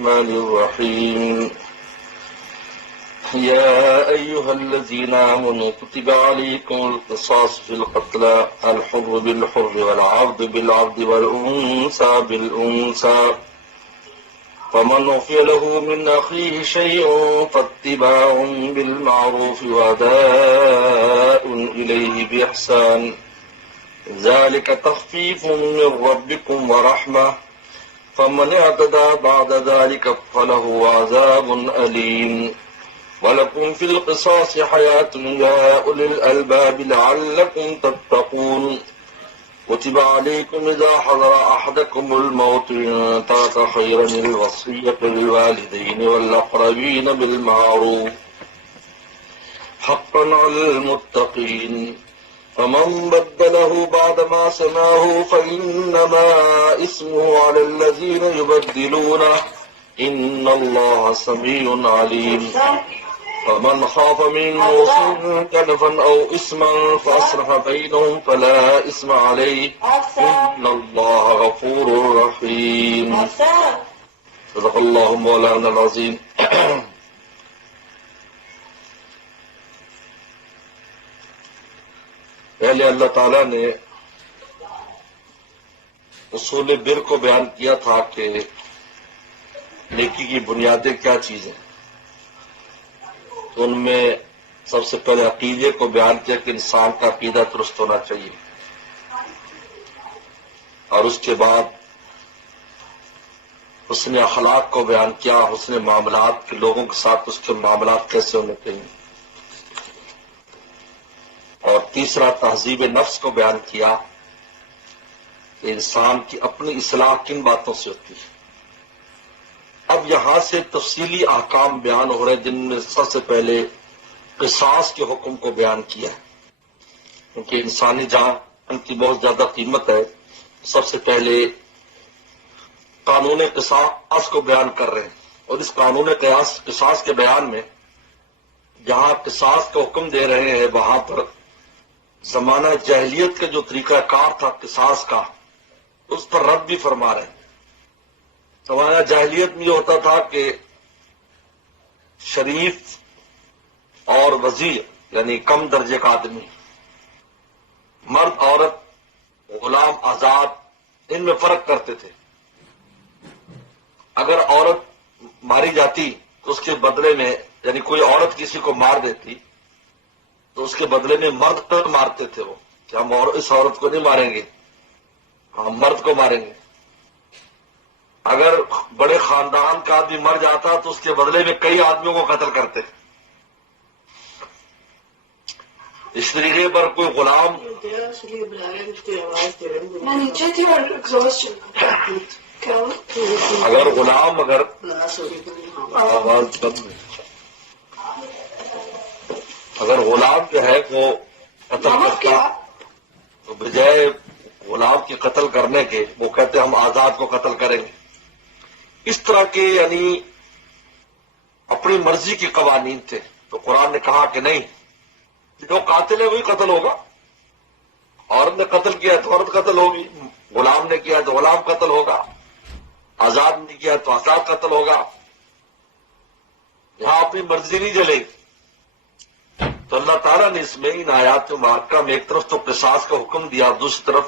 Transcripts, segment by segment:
الرحمن الرحيم يا أيها الذين آمنوا كتب عليكم القصاص في القتلى الحر بالحر والعبد بالعبد والأنثى بالأنثى فمن عفي له من أخيه شيء فاتباع بالمعروف وأداء إليه بإحسان ذلك تخفيف من ربكم ورحمة فمن اعتدى بعد ذلك فله عذاب أليم ولكم في القصاص حياة يا أولي الألباب لعلكم تتقون كتب عليكم إذا حضر أحدكم الموت إن ترك خيرا الوصية للوالدين والأقربين بالمعروف حقا على المتقين فمن بدله بعدما سمعه فإنما إثمه على الذين يبدلونه إن الله سميع عليم فمن خاف من موص جنفا أو إثما فأصلح بينهم فلا إثم عليه إن الله غفور رحيم صدق الله مولانا العظيم. پہلے اللہ تعالیٰ نے اصول بر کو بیان کیا تھا کہ نیکی کی بنیادیں کیا چیزیں، تو ان میں سب سے پہلے عقیدے کو بیان کیا کہ انسان کا عقیدہ درست ہونا چاہیے، اور اس کے بعد حسن اخلاق کو بیان کیا، حسن معاملات کے لوگوں کے ساتھ اس کے معاملات کیسے ہونے چاہیے، اور تیسرا تہذیب نفس کو بیان کیا کہ انسان کی اپنی اصلاح کن باتوں سے ہوتی ہے۔ اب یہاں سے تفصیلی احکام بیان ہو رہے ہیں، جن میں سب سے پہلے قصاص کے حکم کو بیان کیا ہے، کیونکہ انسانی جان کی بہت زیادہ قیمت ہے۔ سب سے پہلے قانون قصاص کو بیان کر رہے ہیں، اور اس قانون قصاص کے بیان میں جہاں قصاص کا حکم دے رہے ہیں وہاں پر زمانہ جاہلیت کا جو طریقہ کار تھا قصاص کا، اس پر رد بھی فرما رہے ہیں۔ زمانہ جاہلیت میں یہ ہوتا تھا کہ شریف اور وزیر یعنی کم درجے کا آدمی، مرد عورت، غلام آزاد، ان میں فرق کرتے تھے۔ اگر عورت ماری جاتی تو اس کے بدلے میں، یعنی کوئی عورت کسی کو مار دیتی تو اس کے بدلے میں مرد کو مارتے تھے وہ، کہ ہم اس عورت کو نہیں ماریں گے، ہم مرد کو ماریں گے۔ اگر بڑے خاندان کا آدمی مر جاتا تو اس کے بدلے میں کئی آدمیوں کو قتل کرتے۔ اس طریقے پر کوئی غلام اگر غلام جو ہے وہ قتل کرتا تو بجائے غلام کے قتل کرنے کے وہ کہتے ہم آزاد کو قتل کریں گے۔ اس طرح کے یعنی اپنی مرضی کے قوانین تھے، تو قرآن نے کہا کہ نہیں، جو قاتل ہے وہی قتل ہوگا۔ عورت نے قتل کیا تو عورت قتل ہوگی، غلام نے کیا تو غلام قتل ہوگا، آزاد نے کیا تو آزاد قتل ہوگا۔ یہاں اپنی مرضی نہیں جلے گی۔ تو اللہ تعالیٰ نے اس میں ان آیات مبارکہ میں ایک طرف تو قصاص کا حکم دیا، اور دوسری طرف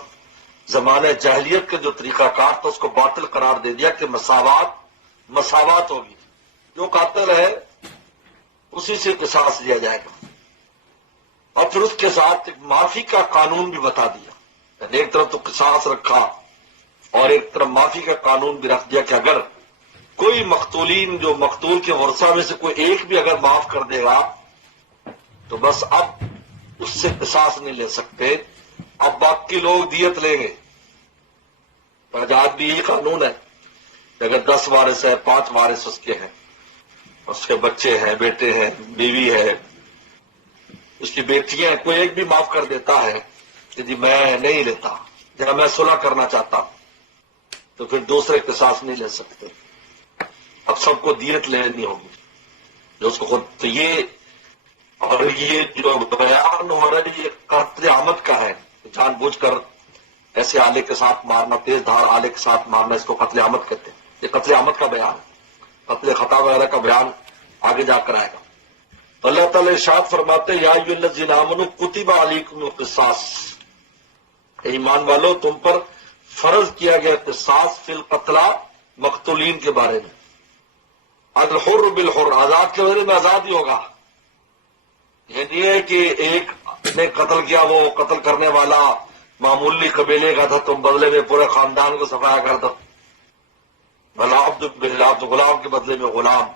زمانہ جاہلیت کا جو طریقہ کار تھا اس کو باطل قرار دے دیا کہ مساوات ہوگی، جو قاتل ہے اسی سے قصاص لیا جائے گا۔ اور پھر اس کے ساتھ ایک معافی کا قانون بھی بتا دیا، یعنی ایک طرف تو قصاص رکھا اور ایک طرف معافی کا قانون بھی رکھ دیا کہ اگر کوئی مقتولین جو مقتول کے ورثہ میں سے کوئی ایک بھی اگر معاف کر دے گا تو بس اب اس سے قصاص نہیں لے سکتے، اب باقی لوگ دیت لیں گے۔ آج بھی یہی قانون ہے کہ اگر 10 وارث ہے، 5 وارث اس کے ہیں، اس کے بچے ہیں، بیٹے ہیں، بیوی ہے، اس کی بیٹیاں ہیں، کوئی ایک بھی معاف کر دیتا ہے کہ جی میں نہیں لیتا یا میں صلح کرنا چاہتا ہوں، تو پھر دوسرے قصاص نہیں لے سکتے، اب سب کو دیت لینی ہوگی جو اس کو خود۔ تو یہ اور یہ جو بیان ہو رہا ہے یہ قتل عامد کا ہے، جان بوجھ کر ایسے آلے کے ساتھ مارنا، تیز دھار آلے کے ساتھ مارنا، اس کو قتل عامد کہتے ہیں۔ یہ قتل عامد کا بیان ہے۔ قتل خطا وغیرہ کا بیان آگے جا کر آئے گا. تو اللہ تعالیٰ ارشاد فرماتے ہیں یا ایھا الذین آمنوا کتب علیکم القصاص، ایمان والو تم پر فرض کیا گیا قصاص فی القتلى مقتولین کے بارے میں. الحر بالحر، آزاد کے بارے میں آزاد ہی ہوگا. یہ نہیں ہے کہ ایک نے قتل کیا، وہ قتل کرنے والا معمولی قبیلے کا تھا، تم بدلے میں پورے خاندان کو صفایا کر دو. والعبد بالعبد، غلام کے بدلے میں غلام.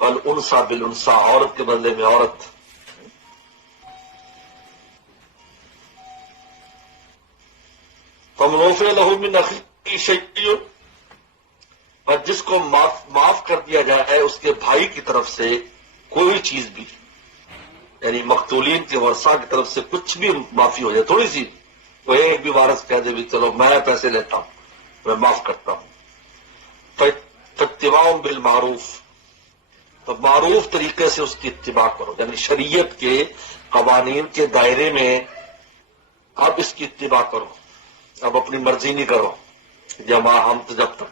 والانثى بالانثى، عورت کے بدلے میں عورت. فمن عفي له من أخيه شيء، پر جس کو معاف کر دیا جائے اس کے بھائی کی طرف سے کوئی چیز بھی، یعنی مقتولین کے ورثاء کی طرف سے کچھ بھی معافی ہو جائے، تھوڑی سی، وہ ایک بھی وارث کہہ دے بھی چلو میں پیسے لیتا ہوں، میں معاف کرتا ہوں. فاتباع بالمعروف، تو معروف طریقے سے اس کی اتباع کرو، یعنی شریعت کے قوانین کے دائرے میں اب اس کی اتباع کرو. اب اپنی مرضی نہیں کرو، ہم تو جب تک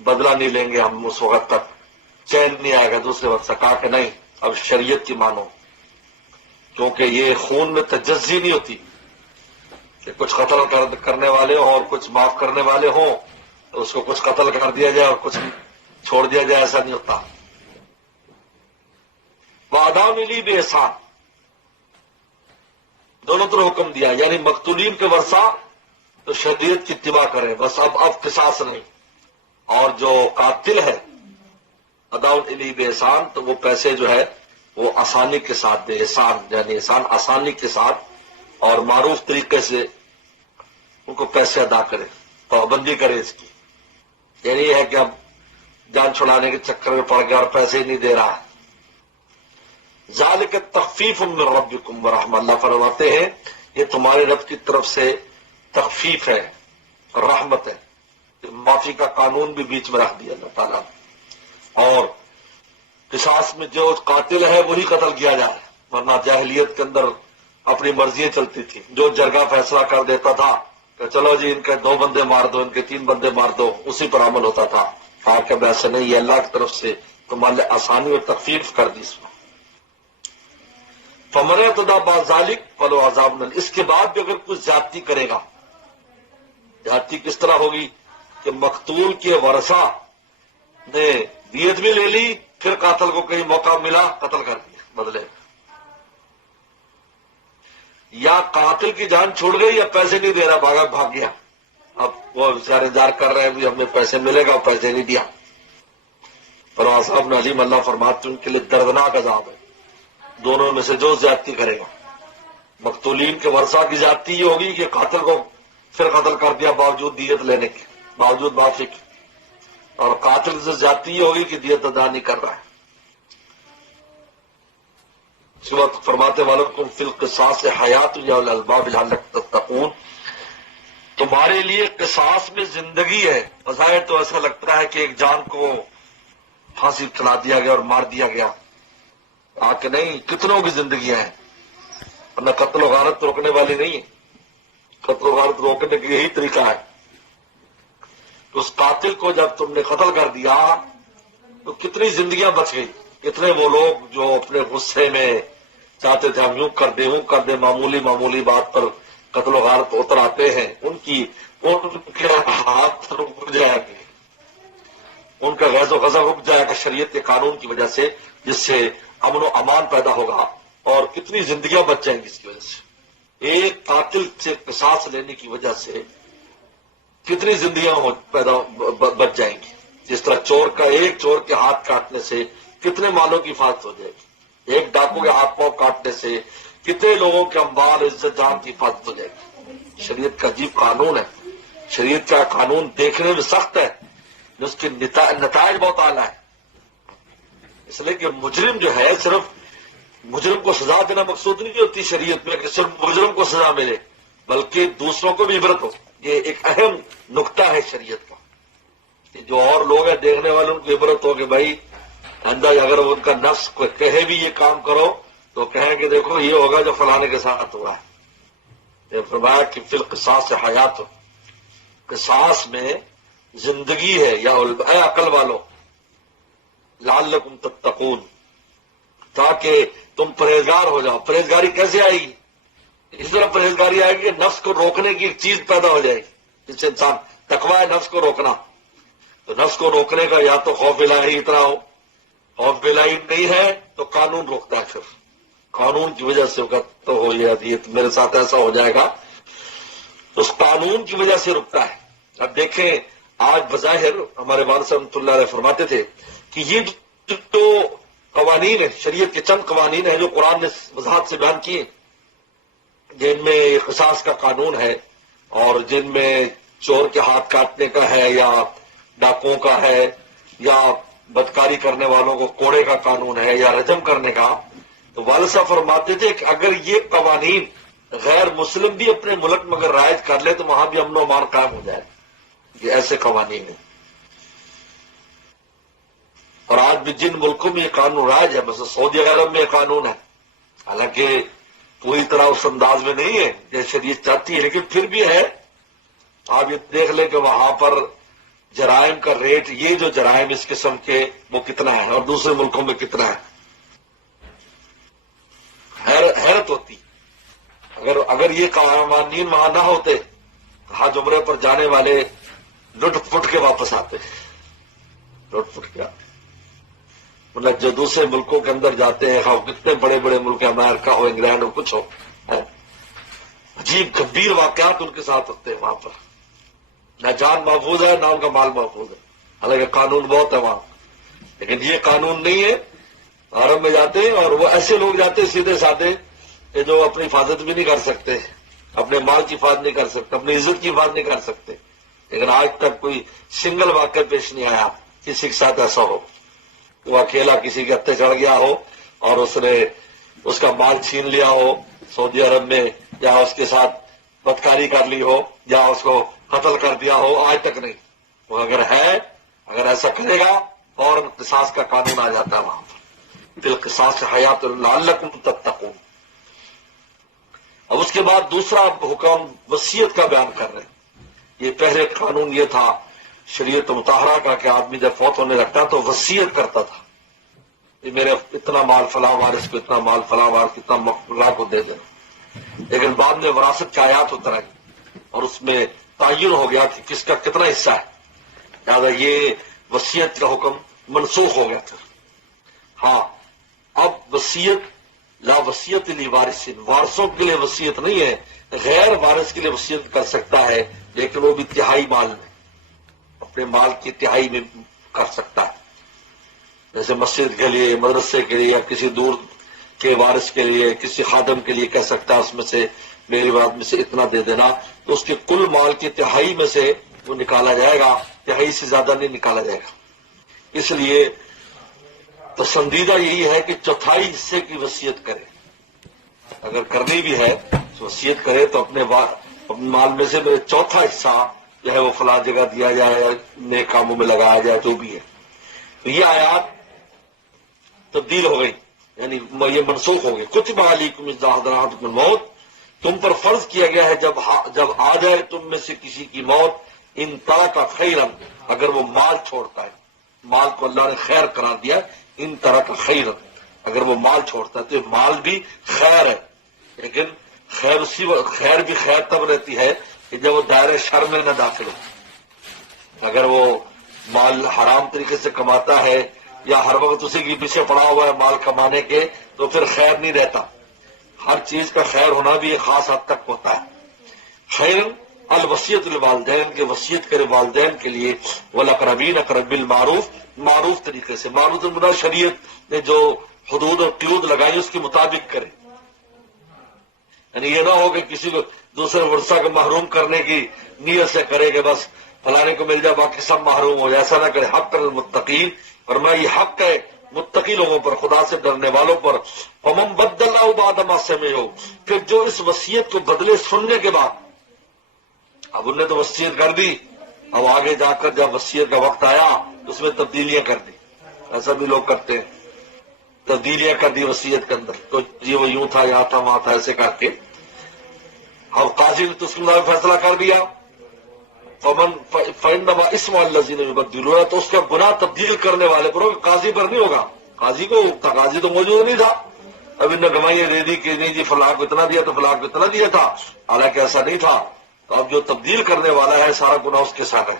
بدلہ نہیں لیں گے ہم اس وقت تک چین نہیں آئے گا دوسرے وقت سے. کہا کہ نہیں، اب شریعت کی مانو، کیونکہ یہ خون میں تجزی نہیں ہوتی کہ کچھ قتل کرنے والے ہوں اور کچھ معاف کرنے والے ہوں، تو اس کو کچھ قتل کر دیا جائے اور کچھ چھوڑ دیا جائے، ایسا نہیں ہوتا. وَأَدَاءٌ إِلَيْهِ بِإِحْسَانٍ، دونوں طرح حکم دیا، یعنی مقتولین کے ورثاء تو شریعت کی اتباع کریں بس، اب قصاص نہیں. اور جو قاتل ہے اداء الیہ بإحسان، تو وہ پیسے جو ہے وہ آسانی کے ساتھ دے. احسان یعنی احسان آسانی کے ساتھ اور معروف طریقے سے ان کو پیسے ادا کرے، پابندی کرے اس کی. یعنی یہ ہے کہ اب جان چھڑانے کے چکر میں پڑ گیا اور پیسے ہی نہیں دے رہا. ذالک تخفیف من ربکم ورحمۃ، اللہ فرماتے ہیں یہ تمہارے رب کی طرف سے تخفیف ہے اور رحمت ہے. معافی کا قانون بھی بیچ میں رکھ دیا اللہ تعالیٰ. اور قصاص میں جو قاتل ہے وہی قتل کیا جائے، ورنہ جاہلیت کے اندر اپنی مرضیاں چلتی تھی. جو جرگہ فیصلہ کر دیتا تھا کہ چلو جی ان کے 2 بندے مار دو، ان کے 3 بندے مار دو، اسی پر عمل ہوتا تھا. کہا کہ ایسا نہیں، یہ اللہ کی طرف سے تمہارے آسانی اور تخفیف کر دی اس میں. فمن اعتدی بعد ذلک فلہ عذاب الیم، اس کے بعد بھی اگر کچھ زیادتی کرے گا. زیادتی کس طرح ہوگی کہ مقتول کے ورثاء نے دیت بھی لے لی، پھر قاتل کو کہیں موقع ملا قتل کر دیا بدلے، یا قاتل کی جان چھوڑ گئی یا پیسے نہیں دے رہا، بھاگ گیا. اب وہ بیچارے انتظار کر رہے ہیں بھی ہمیں پیسے ملے گا، اور پیسے نہیں دیا. اور عذاب علیم، اللہ فرماتے ان کے لیے دردناک عذاب ہے. دونوں میں سے جو زیادتی کرے گا، مقتولین کے ورثاء کی زیادتی یہ ہوگی کہ قاتل کو پھر قتل کر دیا باوجود دیت لینے کے، باوجود معافی کی. اور قاتل سے زیادتی یہ ہوگی کہ دیت ادا نہیں کر رہا ہے. اس وقت فرماتے وَلَكُمْ فِي الْقِصَاصِ حَيَاةٌ يَا أُولِي الْأَلْبَابِ لَعَلَّكُمْ تَتَّقُونَ، تمہارے لیے قصاص میں زندگی ہے. بظاہر تو ایسا لگتا ہے کہ ایک جان کو پھانسی چلا دیا گیا اور مار دیا گیا، کہ نہیں، کتنوں کی زندگیاں ہیں. ورنہ قتل و غارت روکنے والی نہیں ہے. قتل و غارت روکنے کا یہی طریقہ ہے. تو اس قاتل کو جب تم نے قتل کر دیا تو کتنی زندگیاں بچ گئی. کتنے وہ لوگ جو اپنے غصے میں چاہتے تھے ہم یوں کر دیں، معمولی بات پر قتل و غارت اتر آتے ہیں، ان کے ہاتھ رک جائے گے، ان کا غیظ و غضب رک جائے گا شریعت کے قانون کی وجہ سے، جس سے امن و امان پیدا ہوگا. اور کتنی زندگیاں بچ جائیں گی اس کی وجہ سے. ایک قاتل سے قصاص لینے کی وجہ سے کتنی زندگیاں بچ جائیں گی. جس طرح ایک چور کے ہاتھ کاٹنے سے کتنے مالوں کی حفاظت ہو جائے گی، ایک ڈاکو کے ہاتھ پاؤں کاٹنے سے کتنے لوگوں کے اموال عزت جان کی حفاظت ہو جائے گی. شریعت کا عجیب قانون ہے. شریعت کا قانون دیکھنے میں سخت ہے، اس کے نتائج بہت اعلیٰ ہے. اس لیے کہ مجرم جو ہے، صرف مجرم کو سزا دینا مقصود نہیں ہوتی شریعت میں کہ صرف مجرم کو سزا ملے، بلکہ دوسروں کو بھی عبرت ہو. یہ ایک اہم نقطہ ہے شریعت کا. جو اور لوگ ہیں دیکھنے والے ان کو عبرت ہو کہ بھائی آئندہ اگر ان کا نفس کو کہے بھی یہ کام کرو تو کہیں کہ دیکھو یہ ہوگا جو فلانے کے ساتھ ہوا ہے. یہ فرمایا کہ فی القصاص حیات، قصاص میں زندگی ہے. یا اے عقل والو، لعلکم تتقون، تاکہ تم پرہیزگار ہو جاؤ۔ پرہیزگاری کیسے آئے گی؟ اس طرح پرہیزگاری آئے گی کہ نفس کو روکنے کی ایک چیز پیدا ہو جائے گی، جس سے انسان تقویٰ ہے نفس کو روکنا۔ تو نفس کو روکنے کا یا تو خوف الہی اتنا ہو، خوف الہی نہیں ہے تو قانون روکتا ہے، پھر قانون کی وجہ سے تو ہو جاتی ہے، میرے ساتھ ایسا ہو جائے گا، اس قانون کی وجہ سے رکتا ہے۔ اب دیکھیں، آج بظاہر ہمارے والد صاحب رحمۃ اللہ علیہ فرماتے تھے کہ یہ جو قوانین ہیں، شریعت کے چند قوانین ہیں جو قرآن نے وضاحت سے بیان کیے، جن میں قصاص کا قانون ہے، اور جن میں چور کے ہاتھ کاٹنے کا ہے، یا ڈاکوؤں کا ہے، یا بدکاری کرنے والوں کو کوڑے کا قانون ہے، یا رجم کرنے کا، تو والد صاحب فرماتے تھے کہ اگر یہ قوانین غیر مسلم بھی اپنے ملک میں اگر رائج کر لے تو وہاں بھی امن و امان قائم ہو جائے۔ یہ ایسے قوانین ہیں، اور آج بھی جن ملکوں میں یہ قانون رائج ہے، مثلا سعودی عرب میں یہ قانون ہے، حالانکہ پوری طرح اس انداز میں نہیں ہے جیسے شریعت چاہتی ہے، لیکن پھر بھی ہے۔ آپ یہ دیکھ لیں کہ وہاں پر جرائم کا ریٹ، یہ جو جرائم اس قسم کے، وہ کتنا ہے اور دوسرے ملکوں میں کتنا ہے، حیرت ہوتی۔ اگر یہ قوانین وہاں نہ ہوتے، حج عمرے پر جانے والے لٹ پٹ کے واپس آتے، لٹ پٹ کے آتے، مطلب جو دوسرے ملکوں کے اندر جاتے ہیں، کتنے بڑے بڑے ملک ہیں، امریکہ ہو، انگلینڈ ہو، کچھ ہو، عجیب گمبھیر واقعات ان کے ساتھ ہوتے ہیں وہاں پر، نہ جان محفوظ ہے نہ ان کا مال محفوظ ہے، حالانکہ قانون بہت ہے وہاں، لیکن یہ قانون نہیں ہے۔ عرب میں جاتے ہیں اور وہ ایسے لوگ جاتے ہیں سیدھے سادے کہ جو اپنی حفاظت بھی نہیں کر سکتے، اپنے مال کی حفاظت نہیں کر سکتے، اپنی عزت کی حفاظت نہیں کر سکتے، لیکن آج تک کوئی سنگل واقعہ پیش نہیں آیا کسی کے ساتھ ایسا ہو، وہ اکیلا کسی کے ہتھے چڑھ گیا ہو اور اس نے اس کا مال چھین لیا ہو سعودی عرب میں، یا اس کے ساتھ بدکاری کر لی ہو، یا اس کو قتل کر دیا ہو، آج تک نہیں۔ وہ اگر ایسا کرے گا اور قصاص کا قانون آ جاتا ہے وہاں پر، بالقصاص حیات لعلکم تتقون۔ اب اس کے بعد دوسرا حکم وصیت کا بیان کر رہے ہیں۔ یہ پہلے قانون یہ تھا شریعت مطہرہ کا کہ آدمی جب فوت ہونے لگتا تو وصیت کرتا تھا کہ میرے اتنا مال فلاں وارث کو، اتنا مال فلاں وارث کو، اتنا فلاں کو دے دیں، لیکن بعد میں وراثت کی آیات اتر آئی اور اس میں تعین ہو گیا کہ کس کا کتنا حصہ ہے، لہٰذا یہ وصیت کا حکم منسوخ ہو گیا تھا۔ ہاں، اب وصیت لا وصیت لوارثین، وارثوں کے لیے وصیت نہیں ہے، غیر وارث کے لیے وصیت کر سکتا ہے، لیکن وہ بھی تہائی مال میں، اپنے مال کی تہائی میں کر سکتا ہے، جیسے مسجد کے لیے، مدرسے کے لیے، یا کسی دور کے وارث کے لیے، کسی خادم کے لیے کہہ سکتا ہے اس میں سے میری بات میں سے اتنا دے دینا، تو اس کے کل مال کی تہائی میں سے وہ نکالا جائے گا، تہائی سے زیادہ نہیں نکالا جائے گا۔ اس لیے پسندیدہ یہی ہے کہ چوتھائی حصے کی وصیت کرے، اگر کرنی بھی ہے تو وصیت کرے تو اپنے مال میں سے میرے چوتھا حصہ جو ہے وہ فلاں جگہ دیا جائے، نیک کاموں میں لگایا جائے، جو بھی ہے۔ تو یہ آیات تبدیل ہو گئی، یعنی یہ منسوخ ہو گئی۔ کتب علیکم اذا حضر احدکم الموت، تم پر فرض کیا گیا ہے جب آ جائے تم میں سے کسی کی موت، ان ترک خیرا، اگر وہ مال چھوڑتا ہے، مال کو اللہ نے خیر قرار دیا، ان ترک خیرا، اگر وہ مال چھوڑتا ہے تو یہ مال بھی خیر ہے، لیکن خیر بھی خیر تب رہتی ہے کہ جب وہ دائرۂ شر میں نہ داخل ہو۔ اگر وہ مال حرام طریقے سے کماتا ہے یا ہر وقت اسی کے پیچھے پڑا ہوا ہے مال کمانے کے، تو پھر خیر نہیں رہتا۔ ہر چیز کا خیر ہونا بھی ایک خاص حد تک ہوتا ہے۔ خیر الوصیت للوالدین، کے وصیت کرے والدین کے لیے، والاقربین، اقرب بالمعروف، معروف طریقے سے، معروف المراد شریعت نے جو حدود اور قیود لگائی اس کے مطابق کرے، یعنی یہ نہ ہو کہ کسی کو دوسرے ورثہ کو محروم کرنے کی نیت سے کرے کہ بس فلانے کو مل جائے باقی سب محروم ہو جائے، ایسا نہ کرے۔ حق المتقین، فرمایا یہ حق ہے متقی لوگوں پر، خدا سے ڈرنے والوں پر۔ فمن بدلہ بعد ما سمعہ، پھر جو اس وصیت کو بدلے سننے کے بعد، اب انہوں نے تو وصیت کر دی، اب آگے جا کر جب وصیت کا وقت آیا اس میں تبدیلیاں کر دی، ایسا بھی لوگ کرتے ہیں، تبدیلیاں کر دی وصیت کے اندر، تو یہ وہ یوں تھا، یہاں تھا، وہاں تھا، ایسے کر کے اب قاضی نے تو اس کے مطابق فیصلہ کر دیا۔ فإنما اسم الذین یبدلون، تو اس کا گناہ تبدیل کرنے والے پر ہوگا، قاضی پر نہیں ہوگا۔ قاضی کو قاضی تو موجود نہیں تھا، اب انہیں گواہیاں دے دی کہ نہیں جی فلاں کو اتنا دیا تو فلاں کو اتنا دیا تھا، حالانکہ ایسا نہیں تھا۔ تو اب جو تبدیل کرنے والا ہے سارا گناہ اس کے ساتھ ہے۔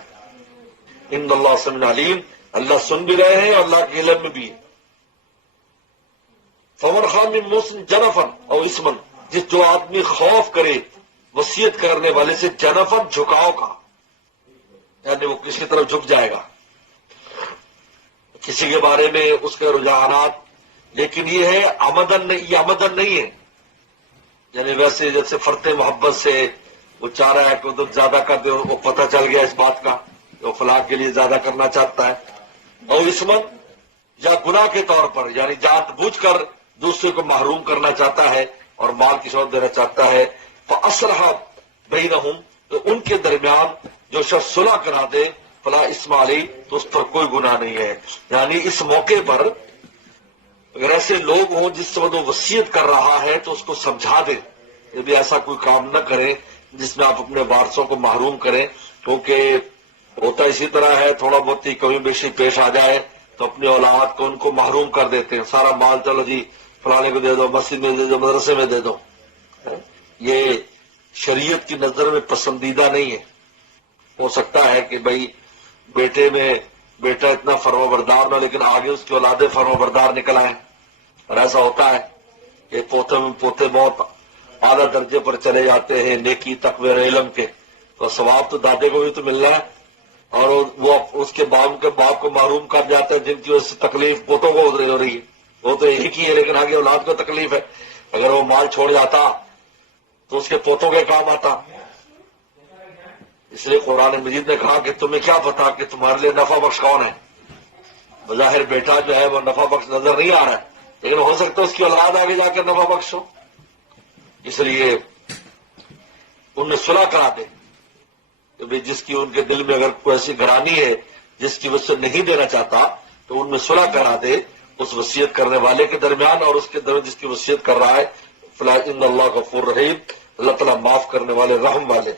ان اللہ سمیع علیم، اللہ سن بھی رہے ہیں اور اللہ کے علم میں بھی ہے۔ فمن خاف من موسن جنفن اور اسمن، جو آدمی خوف کرے وصیت کرنے والے سے جنفن جھکاؤ کا، یعنی وہ کسی طرف جھک جائے گا کسی کے بارے میں اس کے رجحانات، لیکن یہ ہے عمدن نہیں، یہ عمدن نہیں ہے، یعنی ویسے جیسے فرط محبت سے وہ چاہ رہا ہے کہ وہ زیادہ کر دے، وہ پتہ چل گیا اس بات کا وہ فلاں کے لیے زیادہ کرنا چاہتا ہے۔ اور اسمن یا گناہ کے طور پر، یعنی جان بوجھ کر دوسرے کو محروم کرنا چاہتا ہے اور مال کی شوق دینا چاہتا ہے۔ فاصلح بینہم، تو ان کے درمیان جو شخص صلح کرا دے، فلا اسم علیہ، تو اس پر کوئی گناہ نہیں ہے۔ یعنی اس موقع پر اگر ایسے لوگ ہوں جس سے وہ وصیت کر رہا ہے تو اس کو سمجھا دیں کہ بھی ایسا کوئی کام نہ کریں جس میں آپ اپنے وارثوں کو محروم کریں، کیونکہ ہوتا اسی طرح ہے، تھوڑا بہت ہی کمی بیشی پیش آ جائے تو اپنی اولاد کو ان کو محروم کر دیتے ہیں، سارا مال چلو جی فلانے کو دے دو، مسجد میں دے دو، مدرسے میں دے دو۔ یہ شریعت کی نظر میں پسندیدہ نہیں ہے۔ ہو سکتا ہے کہ بھائی بیٹا اتنا فرمانبردار نہ، لیکن آگے اس کی اولادیں فرمانبردار نکل آئیں، اور ایسا ہوتا ہے کہ پوتے بہت اعلیٰ درجے پر چلے جاتے ہیں نیکی تقوی اور علم کے، تو ثواب تو دادے کو بھی تو مل رہا ہے، اور وہ اس کے باپ کو محروم کر جاتے ہیں، جن کی وجہ سے تکلیف پوتوں کو ہو رہی ہے۔ وہ تو یہی کی ہے لیکن آگے اولاد کو تکلیف ہے۔ اگر وہ مال چھوڑ جاتا تو اس کے پوتوں کے کام آتا۔ اس لیے قرآن مجید نے کہا کہ تمہیں کیا پتا کہ تمہارے لیے نفع بخش کون ہے۔ بظاہر بیٹا جو ہے وہ نفع بخش نظر نہیں آ رہا ہے، لیکن ہو سکتا ہے اس کی اولاد آگے جا کر نفع بخش ہو۔ اس لیے ان میں صلح کرا دے کہ بھائی جس کی ان کے دل میں اگر کوئی ایسی گھرانی ہے جس کی وجہ سے نہیں دینا چاہتا تو ان میں صلح کرا دے اس وصیت کرنے والے کے درمیان اور اس کے درمیان جس کی وصیت کر رہا ہے۔ فلا ان اللہ غفور رحیم، اللہ تعالیٰ معاف کرنے والے رحم والے۔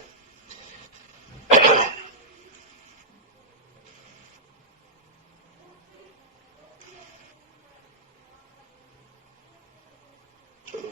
چلو